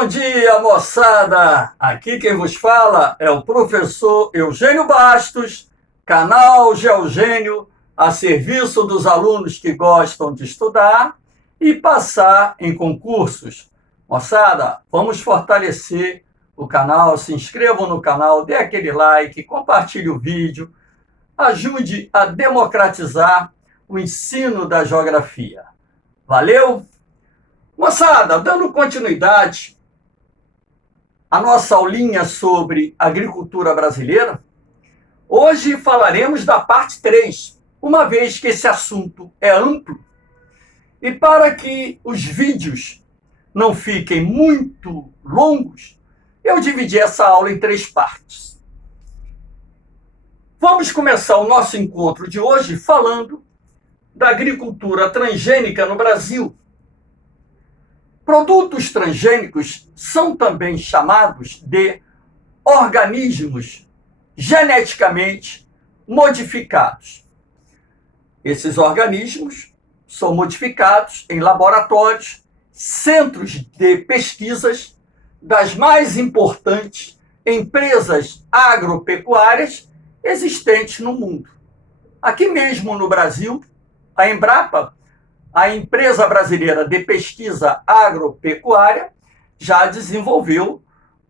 Bom dia, moçada! Aqui quem vos fala é o professor Eugênio Bastos, canal Geogênio, a serviço dos alunos que gostam de estudar e passar em concursos. Moçada, vamos fortalecer o canal, se inscrevam no canal, dê aquele like, compartilhe o vídeo, ajude a democratizar o ensino da geografia. Valeu? Moçada, dando continuidade à nossa aulinha sobre agricultura brasileira, hoje falaremos da parte 3, uma vez que esse assunto é amplo, e para que os vídeos não fiquem muito longos, eu dividi essa aula em 3 partes. Vamos começar o nosso encontro de hoje falando da agricultura transgênica no Brasil. Produtos transgênicos são também chamados de organismos geneticamente modificados. Esses organismos são modificados em laboratórios, centros de pesquisas das mais importantes empresas agropecuárias existentes no mundo. Aqui mesmo no Brasil, a Embrapa, a empresa brasileira de pesquisa agropecuária, já desenvolveu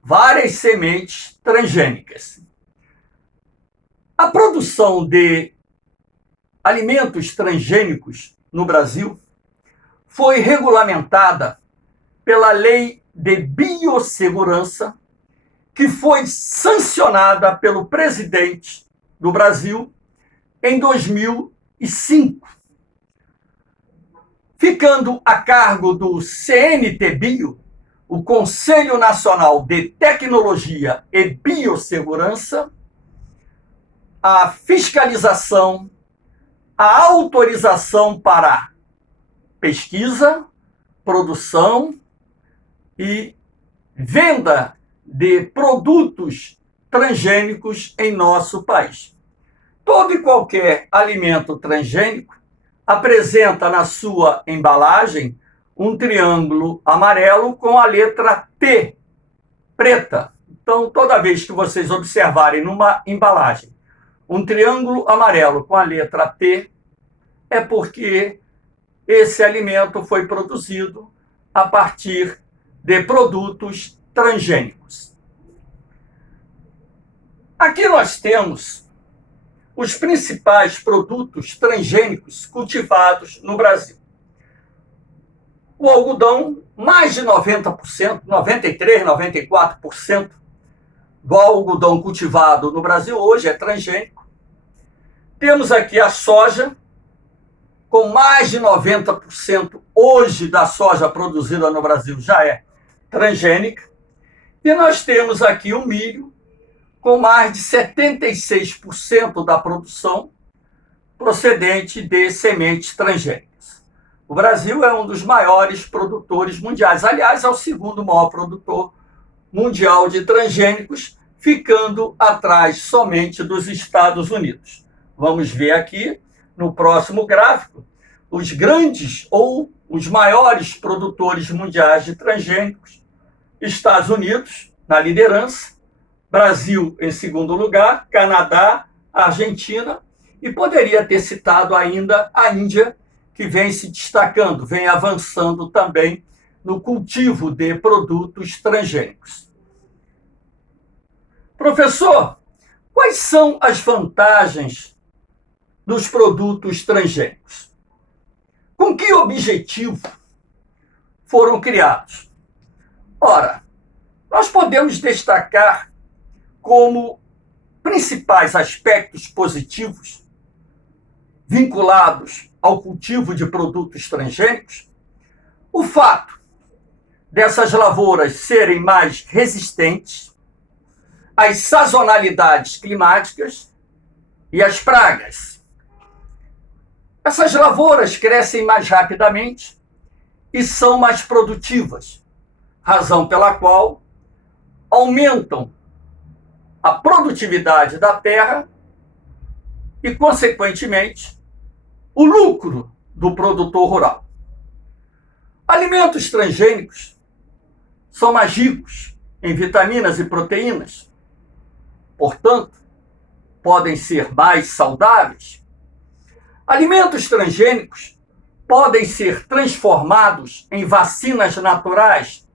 várias sementes transgênicas. A produção de alimentos transgênicos no Brasil foi regulamentada pela Lei de Biossegurança, que foi sancionada pelo presidente do Brasil em 2005. Ficando a cargo do CNT-Bio, o Conselho Nacional de Tecnologia e Biossegurança, a fiscalização, a autorização para pesquisa, produção e venda de produtos transgênicos em nosso país. Todo e qualquer alimento transgênico apresenta na sua embalagem um triângulo amarelo com a letra T, preta. Então, toda vez que vocês observarem numa embalagem um triângulo amarelo com a letra T, é porque esse alimento foi produzido a partir de produtos transgênicos. Aqui nós temos os principais produtos transgênicos cultivados no Brasil. O algodão, mais de 90%, 93%, 94% do algodão cultivado no Brasil hoje é transgênico. Temos aqui a soja, com mais de 90% hoje da soja produzida no Brasil já é transgênica. E nós temos aqui o milho, com mais de 76% da produção procedente de sementes transgênicas. O Brasil é um dos maiores produtores mundiais. Aliás, é o segundo maior produtor mundial de transgênicos, ficando atrás somente dos Estados Unidos. Vamos ver aqui, no próximo gráfico, os grandes ou os maiores produtores mundiais de transgênicos. Estados Unidos, na liderança, Brasil em segundo lugar, Canadá, Argentina, e poderia ter citado ainda a Índia, que vem se destacando, vem avançando também no cultivo de produtos transgênicos. Professor, quais são as vantagens dos produtos transgênicos? Com que objetivo foram criados? Ora, nós podemos destacar como principais aspectos positivos vinculados ao cultivo de produtos transgênicos o fato dessas lavouras serem mais resistentes às sazonalidades climáticas e às pragas. Essas lavouras crescem mais rapidamente e são mais produtivas, razão pela qual aumentam a produtividade da terra e, consequentemente, o lucro do produtor rural. Alimentos transgênicos são mais ricos em vitaminas e proteínas, portanto, podem ser mais saudáveis. Alimentos transgênicos podem ser transformados em vacinas naturais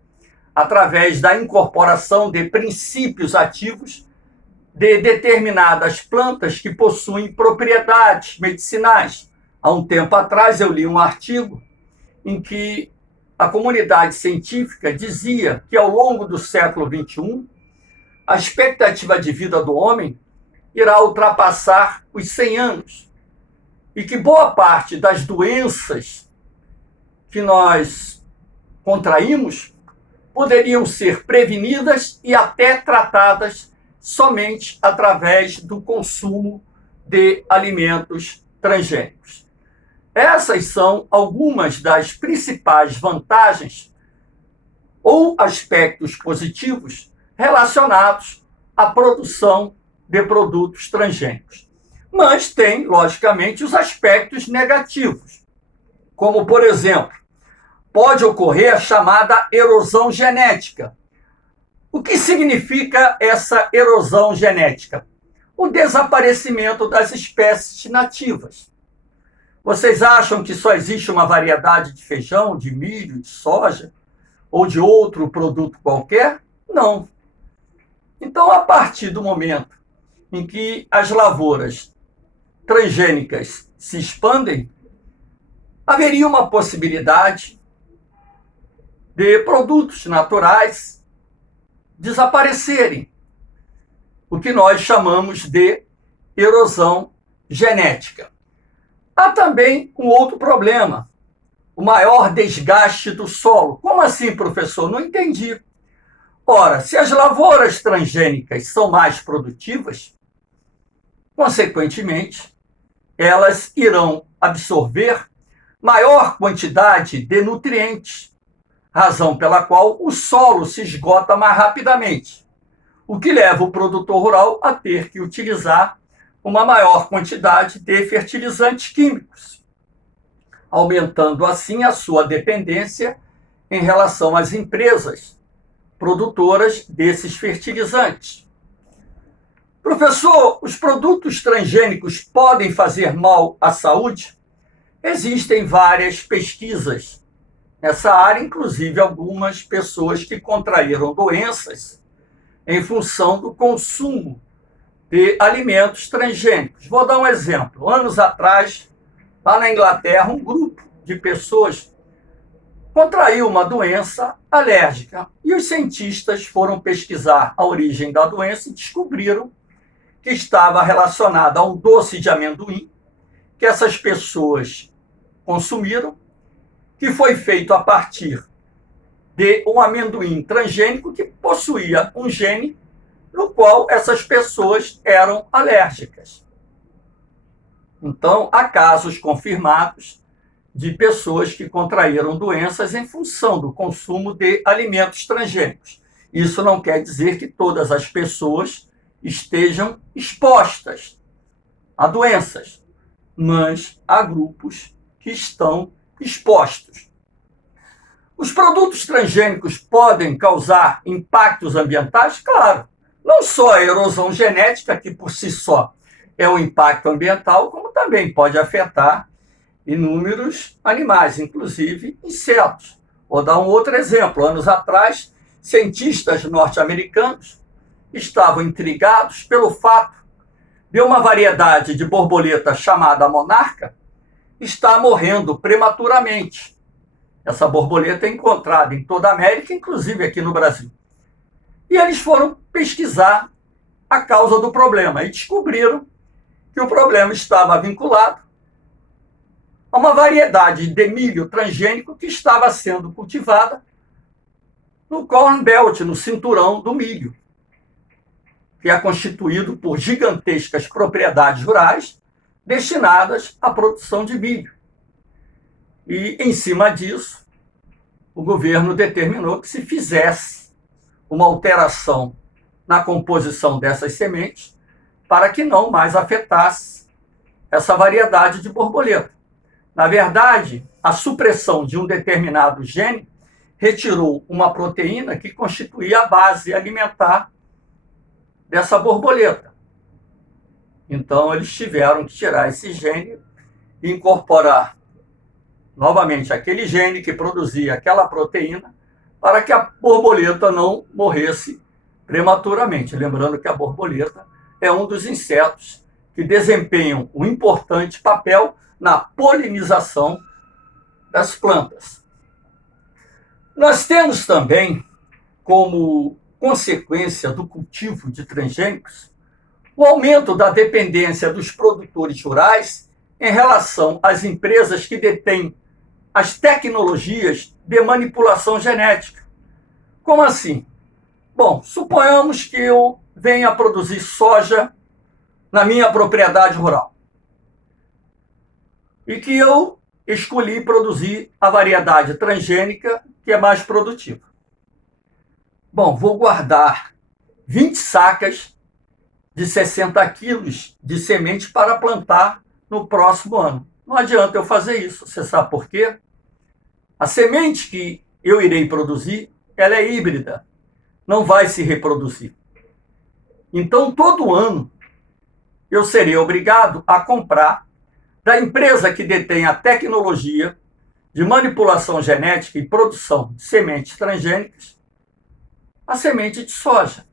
através da incorporação de princípios ativos de determinadas plantas que possuem propriedades medicinais. Há um tempo atrás eu li um artigo em que a comunidade científica dizia que ao longo do século XXI, a expectativa de vida do homem irá ultrapassar os 100 anos e que boa parte das doenças que nós contraímos poderiam ser prevenidas e até tratadas somente através do consumo de alimentos transgênicos. Essas são algumas das principais vantagens ou aspectos positivos relacionados à produção de produtos transgênicos. Mas tem, logicamente, os aspectos negativos, como, por exemplo, pode ocorrer a chamada erosão genética. O que significa essa erosão genética? O desaparecimento das espécies nativas. Vocês acham que só existe uma variedade de feijão, de milho, de soja ou de outro produto qualquer? Não. Então, a partir do momento em que as lavouras transgênicas se expandem, haveria uma possibilidade de produtos naturais desaparecerem, o que nós chamamos de erosão genética. Há também um outro problema, o maior desgaste do solo. Como assim, professor? Não entendi. Ora, se as lavouras transgênicas são mais produtivas, consequentemente, elas irão absorver maior quantidade de nutrientes, razão pela qual o solo se esgota mais rapidamente, o que leva o produtor rural a ter que utilizar uma maior quantidade de fertilizantes químicos, aumentando assim a sua dependência em relação às empresas produtoras desses fertilizantes. Professor, os produtos transgênicos podem fazer mal à saúde? Existem várias pesquisas nessa área, inclusive algumas pessoas que contraíram doenças em função do consumo de alimentos transgênicos. Vou dar um exemplo. Anos atrás, lá na Inglaterra, um grupo de pessoas contraiu uma doença alérgica e os cientistas foram pesquisar a origem da doença e descobriram que estava relacionada a um doce de amendoim que essas pessoas consumiram, que foi feito a partir de um amendoim transgênico que possuía um gene no qual essas pessoas eram alérgicas. Então, há casos confirmados de pessoas que contraíram doenças em função do consumo de alimentos transgênicos. Isso não quer dizer que todas as pessoas estejam expostas a doenças, mas há grupos que estão expostos. Os produtos transgênicos podem causar impactos ambientais? Claro. Não só a erosão genética, que por si só é um impacto ambiental, como também pode afetar inúmeros animais, inclusive insetos. Vou dar um outro exemplo. Anos atrás, cientistas norte-americanos estavam intrigados pelo fato de uma variedade de borboleta chamada monarca estar morrendo prematuramente. Essa borboleta é encontrada em toda a América, inclusive aqui no Brasil. E eles foram pesquisar a causa do problema e descobriram que o problema estava vinculado a uma variedade de milho transgênico que estava sendo cultivada no Corn Belt, no cinturão do milho, que é constituído por gigantescas propriedades rurais destinadas à produção de milho. E, em cima disso, o governo determinou que se fizesse uma alteração na composição dessas sementes para que não mais afetasse essa variedade de borboleta. Na verdade, a supressão de um determinado gene retirou uma proteína que constituía a base alimentar dessa borboleta. Então, eles tiveram que tirar esse gene e incorporar novamente aquele gene que produzia aquela proteína para que a borboleta não morresse prematuramente. Lembrando que a borboleta é um dos insetos que desempenham um importante papel na polinização das plantas. Nós temos também, como consequência do cultivo de transgênicos, o aumento da dependência dos produtores rurais em relação às empresas que detêm as tecnologias de manipulação genética. Como assim? Bom, suponhamos que eu venha a produzir soja na minha propriedade rural e que eu escolhi produzir a variedade transgênica que é mais produtiva. Bom, vou guardar 20 sacas de 60 quilos de semente para plantar no próximo ano. Não adianta eu fazer isso. Você sabe por quê? A semente que eu irei produzir, ela é híbrida, não vai se reproduzir. Então, todo ano, eu serei obrigado a comprar da empresa que detém a tecnologia de manipulação genética e produção de sementes transgênicas, a semente de soja.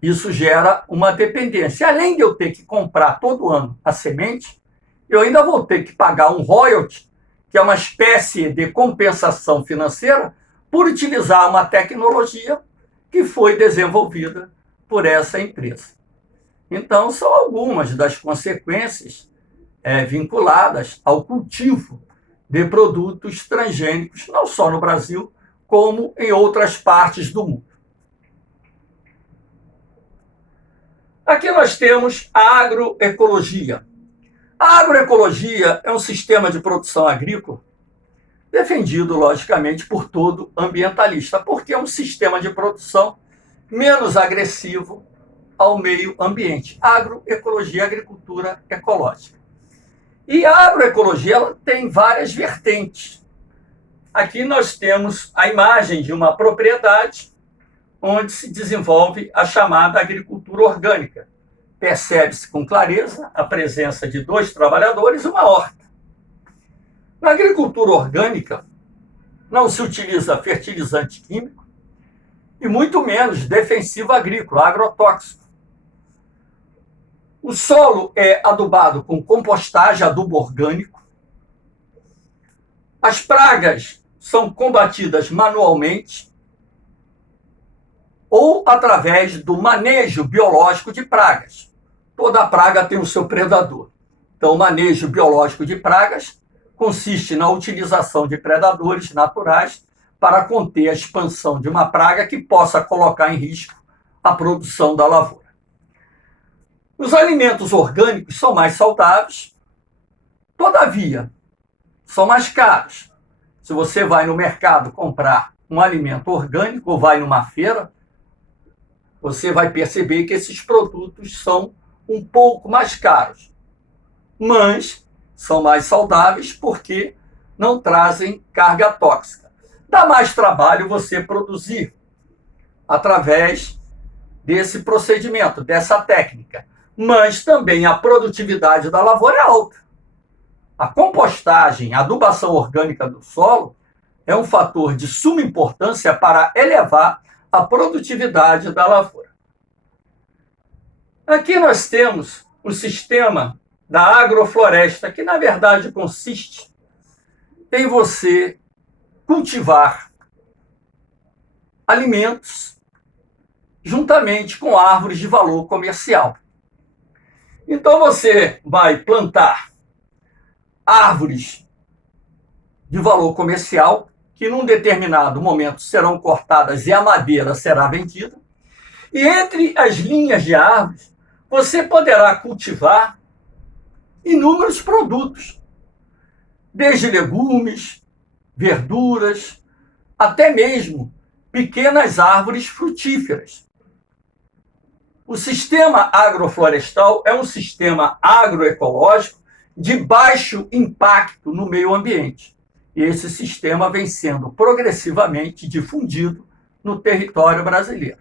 Isso gera uma dependência. Além de eu ter que comprar todo ano a semente, eu ainda vou ter que pagar um royalty, que é uma espécie de compensação financeira, por utilizar uma tecnologia que foi desenvolvida por essa empresa. Então, são algumas das consequências vinculadas ao cultivo de produtos transgênicos, não só no Brasil, como em outras partes do mundo. Aqui nós temos a agroecologia. A agroecologia é um sistema de produção agrícola defendido, logicamente, por todo ambientalista, porque é um sistema de produção menos agressivo ao meio ambiente. Agroecologia, agricultura ecológica. E a agroecologia ela tem várias vertentes. Aqui nós temos a imagem de uma propriedade onde se desenvolve a chamada agricultura orgânica. Percebe-se com clareza a presença de 2 trabalhadores e uma horta. Na agricultura orgânica, não se utiliza fertilizante químico e muito menos defensivo agrícola, agrotóxico. O solo é adubado com compostagem, adubo orgânico. As pragas são combatidas manualmente ou através do manejo biológico de pragas. Toda praga tem o seu predador. Então, o manejo biológico de pragas consiste na utilização de predadores naturais para conter a expansão de uma praga que possa colocar em risco a produção da lavoura. Os alimentos orgânicos são mais saudáveis, todavia, são mais caros. Se você vai no mercado comprar um alimento orgânico ou vai numa feira, você vai perceber que esses produtos são um pouco mais caros, mas são mais saudáveis porque não trazem carga tóxica. Dá mais trabalho você produzir através desse procedimento, dessa técnica, mas também a produtividade da lavoura é alta. A compostagem, a adubação orgânica do solo é um fator de suma importância para elevar a produtividade da lavoura. Aqui nós temos o sistema da agrofloresta, que na verdade consiste em você cultivar alimentos juntamente com árvores de valor comercial. Então você vai plantar árvores de valor comercial que num determinado momento serão cortadas e a madeira será vendida. E entre as linhas de árvores, você poderá cultivar inúmeros produtos, desde legumes, verduras, até mesmo pequenas árvores frutíferas. O sistema agroflorestal é um sistema agroecológico de baixo impacto no meio ambiente. E esse sistema vem sendo progressivamente difundido no território brasileiro.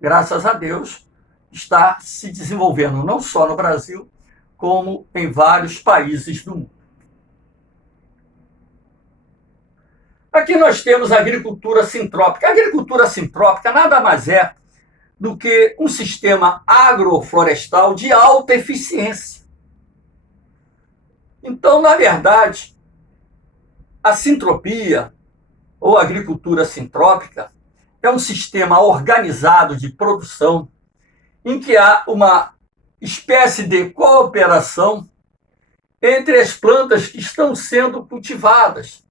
Graças a Deus, está se desenvolvendo não só no Brasil, como em vários países do mundo. Aqui nós temos a agricultura sintrópica. A agricultura sintrópica nada mais é do que um sistema agroflorestal de alta eficiência. Então, na verdade, a sintropia, ou agricultura sintrópica, é um sistema organizado de produção em que há uma espécie de cooperação entre as plantas que estão sendo cultivadas.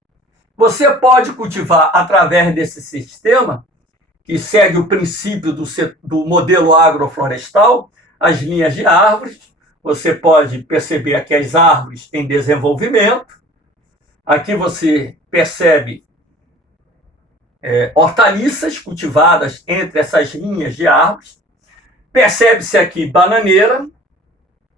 Você pode cultivar através desse sistema, que segue o princípio do modelo agroflorestal, as linhas de árvores. Você pode perceber aqui as árvores em desenvolvimento. Aqui você percebe hortaliças cultivadas entre essas linhas de árvores. Percebe-se aqui bananeira,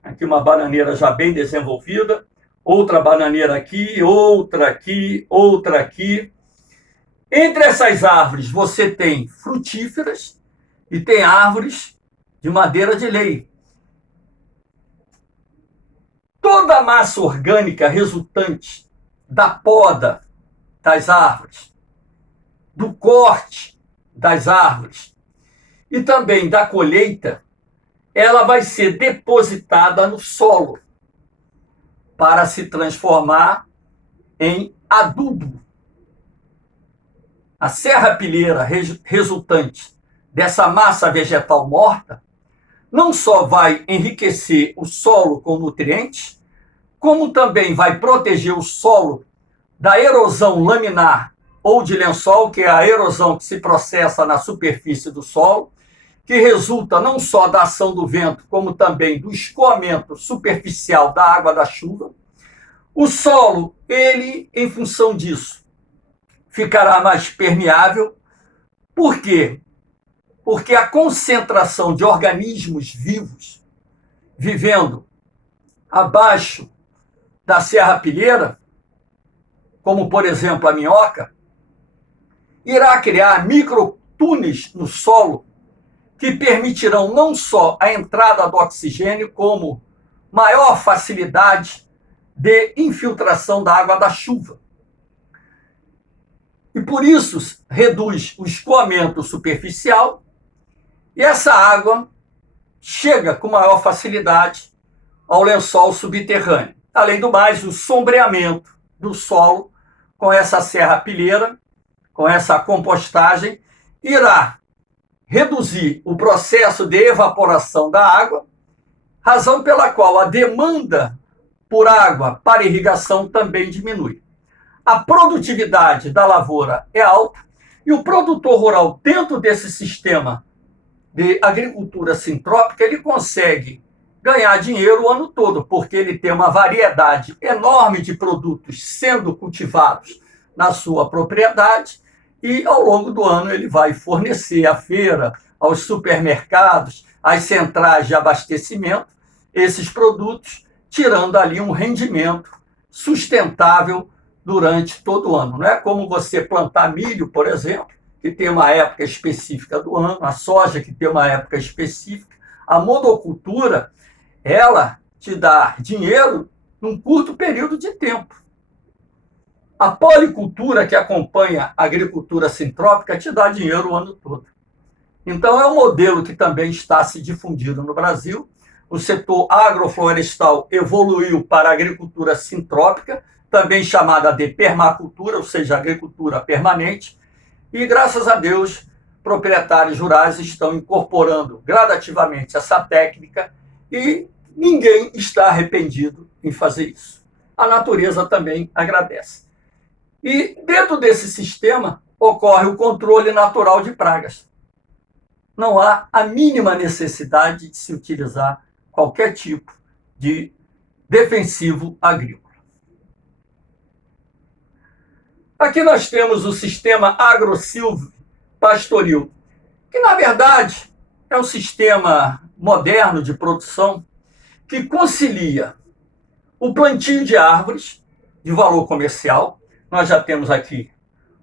aqui uma bananeira já bem desenvolvida, outra bananeira aqui, outra aqui, outra aqui. Entre essas árvores você tem frutíferas e tem árvores de madeira de lei. Toda a massa orgânica resultante da poda das árvores, do corte das árvores e também da colheita, ela vai ser depositada no solo para se transformar em adubo. A serrapilheira resultante dessa massa vegetal morta não só vai enriquecer o solo com nutrientes, como também vai proteger o solo da erosão laminar ou de lençol, que é a erosão que se processa na superfície do solo, que resulta não só da ação do vento, como também do escoamento superficial da água da chuva. O solo, ele, em função disso, ficará mais permeável. Por quê? Porque a concentração de organismos vivos vivendo abaixo da serrapilheira, como por exemplo a minhoca, irá criar microtúneis no solo que permitirão não só a entrada do oxigênio, como maior facilidade de infiltração da água da chuva. E por isso reduz o escoamento superficial e essa água chega com maior facilidade ao lençol subterrâneo. Além do mais, o sombreamento do solo com essa serrapilheira, com essa compostagem, irá reduzir o processo de evaporação da água, razão pela qual a demanda por água para irrigação também diminui. A produtividade da lavoura é alta e o produtor rural, dentro desse sistema de agricultura sintrópica, ele consegue ganhar dinheiro o ano todo, porque ele tem uma variedade enorme de produtos sendo cultivados na sua propriedade e ao longo do ano ele vai fornecer à feira, aos supermercados, às centrais de abastecimento, esses produtos, tirando ali um rendimento sustentável durante todo o ano. Não é como você plantar milho, por exemplo, que tem uma época específica do ano, a soja, que tem uma época específica. A monocultura, ela te dá dinheiro num curto período de tempo. A policultura, que acompanha a agricultura sintrópica, te dá dinheiro o ano todo. Então, é um modelo que também está se difundindo no Brasil. O setor agroflorestal evoluiu para a agricultura sintrópica, também chamada de permacultura, ou seja, agricultura permanente. E, graças a Deus, proprietários rurais estão incorporando gradativamente essa técnica e ninguém está arrependido em fazer isso. A natureza também agradece. E dentro desse sistema ocorre o controle natural de pragas. Não há a mínima necessidade de se utilizar qualquer tipo de defensivo agrícola. Aqui nós temos o sistema agro-silvo-pastoril, que na verdade é um sistema moderno de produção que concilia o plantio de árvores de valor comercial, nós já temos aqui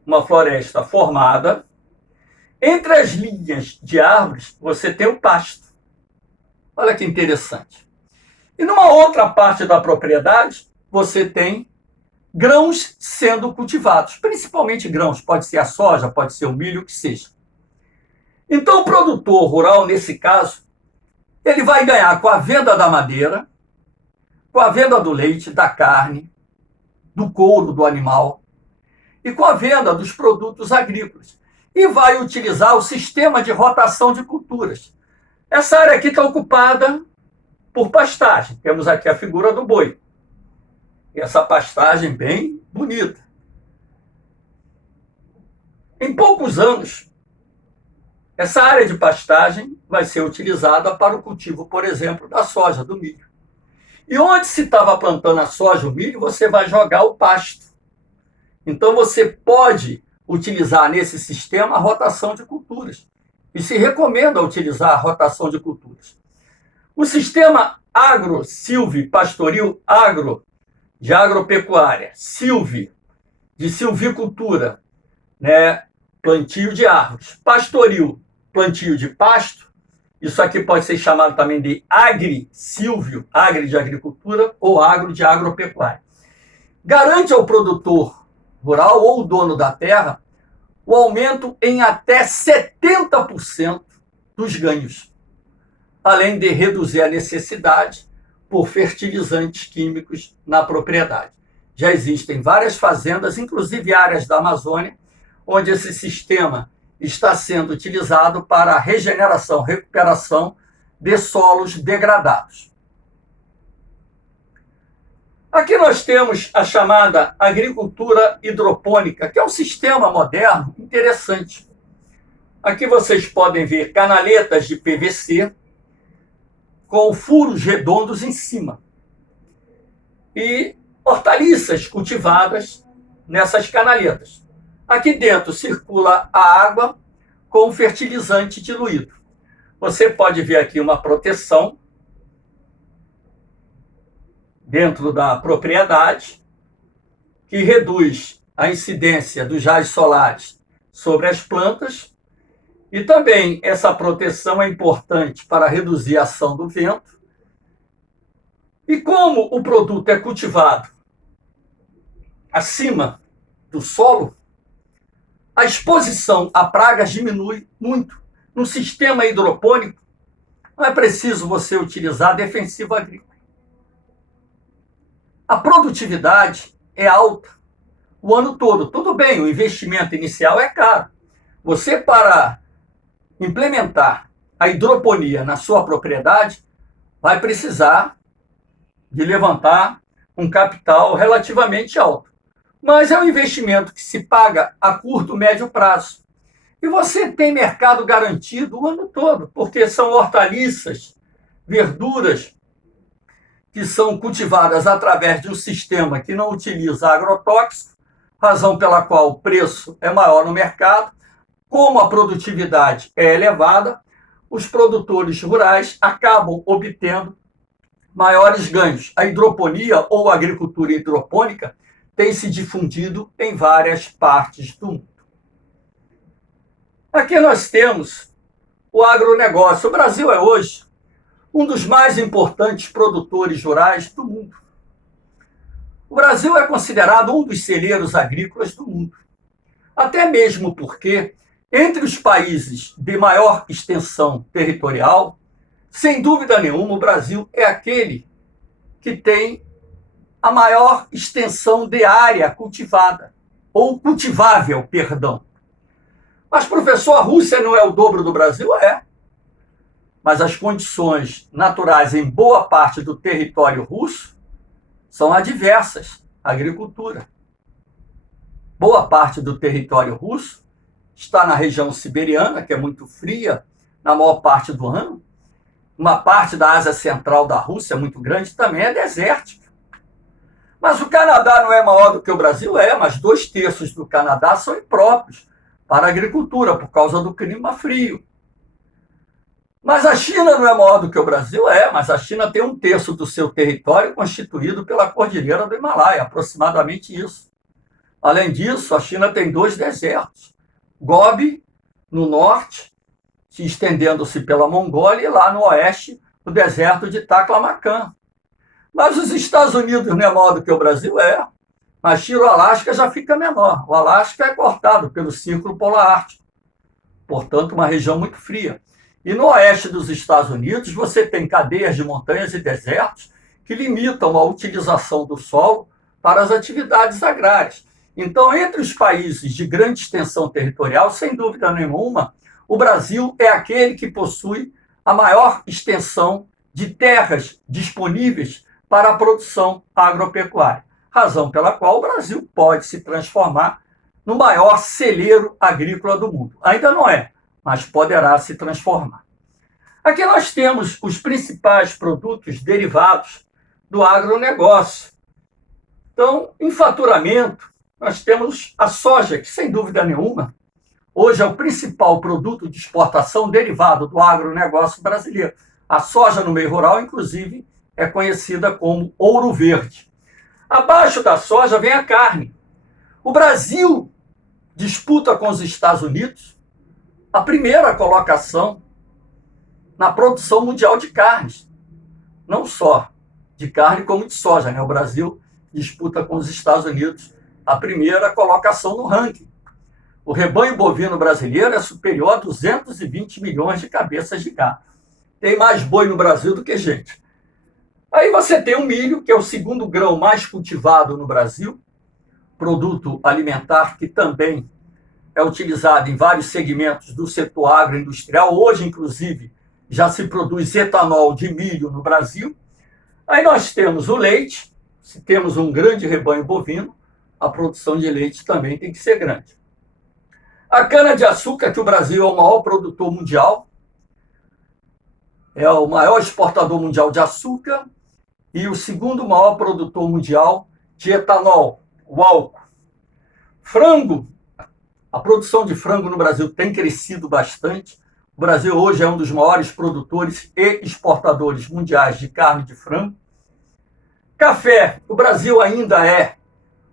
uma floresta formada. Entre as linhas de árvores, você tem o pasto. Olha que interessante. E numa outra parte da propriedade, você tem grãos sendo cultivados, principalmente grãos, pode ser a soja, pode ser o milho, o que seja. Então, o produtor rural, nesse caso, ele vai ganhar com a venda da madeira, com a venda do leite, da carne, do couro do animal e com a venda dos produtos agrícolas. E vai utilizar o sistema de rotação de culturas. Essa área aqui está ocupada por pastagem. Temos aqui a figura do boi. Essa pastagem bem bonita. Em poucos anos, essa área de pastagem vai ser utilizada para o cultivo, por exemplo, da soja, do milho. E onde se estava plantando a soja, o milho, você vai jogar o pasto. Então você pode utilizar nesse sistema a rotação de culturas. E se recomenda utilizar a rotação de culturas. O sistema agro-silvipastoril, agro de agropecuária, silvi de silvicultura, né, plantio de árvores, pastoril, plantio de pasto. Isso aqui pode ser chamado também de agri-silvio, agri de agricultura ou agro de agropecuária. Garante ao produtor rural ou o dono da terra o aumento em até 70% dos ganhos, além de reduzir a necessidade por fertilizantes químicos na propriedade. Já existem várias fazendas, inclusive áreas da Amazônia, onde esse sistema está sendo utilizado para a regeneração, recuperação de solos degradados. Aqui nós temos a chamada agricultura hidropônica, que é um sistema moderno interessante. Aqui vocês podem ver canaletas de PVC com furos redondos em cima e hortaliças cultivadas nessas canaletas. Aqui dentro circula a água com fertilizante diluído. Você pode ver aqui uma proteção dentro da propriedade que reduz a incidência dos raios solares sobre as plantas. E também essa proteção é importante para reduzir a ação do vento. E como o produto é cultivado acima do solo, a exposição a pragas diminui muito. No sistema hidropônico, não é preciso você utilizar defensivo agrícola. A produtividade é alta o ano todo. Tudo bem, o investimento inicial é caro. Você, para implementar a hidroponia na sua propriedade, vai precisar de levantar um capital relativamente alto. Mas é um investimento que se paga a curto, médio prazo. E você tem mercado garantido o ano todo, porque são hortaliças, verduras, que são cultivadas através de um sistema que não utiliza agrotóxico, razão pela qual o preço é maior no mercado. Como a produtividade é elevada, os produtores rurais acabam obtendo maiores ganhos. A hidroponia ou agricultura hidropônica tem se difundido em várias partes do mundo. Aqui nós temos o agronegócio. O Brasil é hoje um dos mais importantes produtores rurais do mundo. O Brasil é considerado um dos celeiros agrícolas do mundo. Até mesmo porque, entre os países de maior extensão territorial, sem dúvida nenhuma, o Brasil é aquele que tem a maior extensão de área cultivada, ou cultivável, perdão. Mas, professor, a Rússia não é o dobro do Brasil? É. Mas as condições naturais em boa parte do território russo são adversas à agricultura. Boa parte do território russo está na região siberiana, que é muito fria na maior parte do ano. Uma parte da Ásia Central da Rússia, muito grande, também é desértica. Mas o Canadá não é maior do que o Brasil? É, mas 2/3 do Canadá são impróprios para a agricultura, por causa do clima frio. Mas a China não é maior do que o Brasil? É, mas a China tem 1/3 do seu território constituído pela Cordilheira do Himalaia, aproximadamente isso. Além disso, a China tem 2 desertos. Gobi, no norte, se estendendo-se pela Mongólia, e lá no oeste, o deserto de Taklamakan. Mas os Estados Unidos não é maior do que o Brasil? É. Mas tira o Alasca, já fica menor. O Alasca é cortado pelo Círculo Polar Ártico, portanto, uma região muito fria. E no oeste dos Estados Unidos, você tem cadeias de montanhas e desertos que limitam a utilização do solo para as atividades agrárias. Então, entre os países de grande extensão territorial, sem dúvida nenhuma, o Brasil é aquele que possui a maior extensão de terras disponíveis para a produção agropecuária, razão pela qual o Brasil pode se transformar no maior celeiro agrícola do mundo. Ainda não é, mas poderá se transformar. Aqui nós temos os principais produtos derivados do agronegócio. Então, em faturamento, nós temos a soja, que sem dúvida nenhuma, hoje é o principal produto de exportação derivado do agronegócio brasileiro. A soja no meio rural, inclusive, é conhecida como ouro verde. Abaixo da soja vem a carne. O Brasil disputa com os Estados Unidos a primeira colocação na produção mundial de carnes. Não só de carne, como de soja, né? O Brasil disputa com os Estados Unidos a primeira colocação no ranking. O rebanho bovino brasileiro é superior a 220 milhões de cabeças de gado. Tem mais boi no Brasil do que gente. Aí você tem o milho, que é o segundo grão mais cultivado no Brasil, produto alimentar que também é utilizado em vários segmentos do setor agroindustrial. Hoje, inclusive, já se produz etanol de milho no Brasil. Aí nós temos o leite. Se temos um grande rebanho bovino, a produção de leite também tem que ser grande. A cana-de-açúcar, que o Brasil é o maior produtor mundial, é o maior exportador mundial de açúcar e o segundo maior produtor mundial de etanol, o álcool. Frango, a produção de frango no Brasil tem crescido bastante. O Brasil hoje é um dos maiores produtores e exportadores mundiais de carne de frango. Café, o Brasil ainda é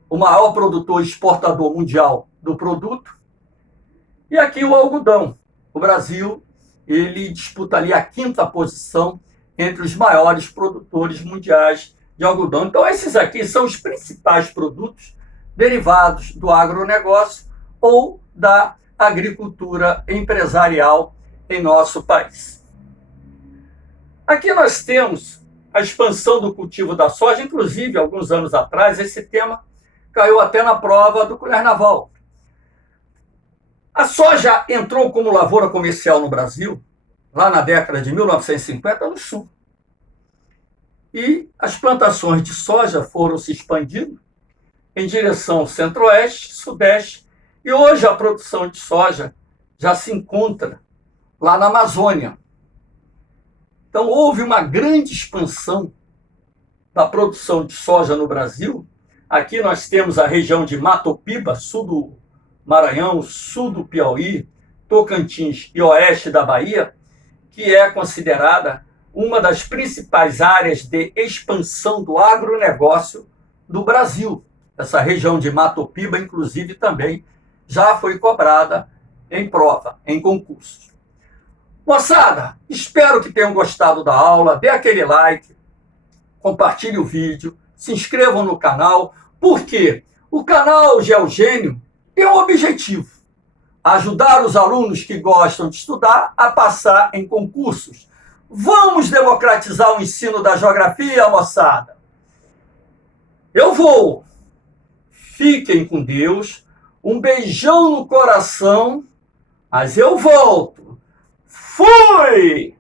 o maior produtor e exportador mundial do produto. E aqui o algodão. O Brasil, ele disputa ali a 5ª posição entre os maiores produtores mundiais de algodão. Então, esses aqui são os principais produtos derivados do agronegócio ou da agricultura empresarial em nosso país. Aqui nós temos a expansão do cultivo da soja. Inclusive, alguns anos atrás, esse tema caiu até na prova do Colher Naval. A soja entrou como lavoura comercial no Brasil lá na década de 1950 no sul. E as plantações de soja foram se expandindo em direção ao centro-oeste, sudeste, e hoje a produção de soja já se encontra lá na Amazônia. Então houve uma grande expansão da produção de soja no Brasil. Aqui nós temos a região de Matopiba, sul do Maranhão, sul do Piauí, Tocantins e oeste da Bahia, que é considerada uma das principais áreas de expansão do agronegócio do Brasil. Essa região de Matopiba, inclusive, também já foi cobrada em prova, em concursos. Moçada, espero que tenham gostado da aula. Dê aquele like, compartilhe o vídeo, se inscrevam no canal, porque o canal GeoGênio tem um objetivo: ajudar os alunos que gostam de estudar a passar em concursos. Vamos democratizar o ensino da geografia, moçada? Eu vou. Fiquem com Deus. Um beijão no coração, mas eu volto. Fui!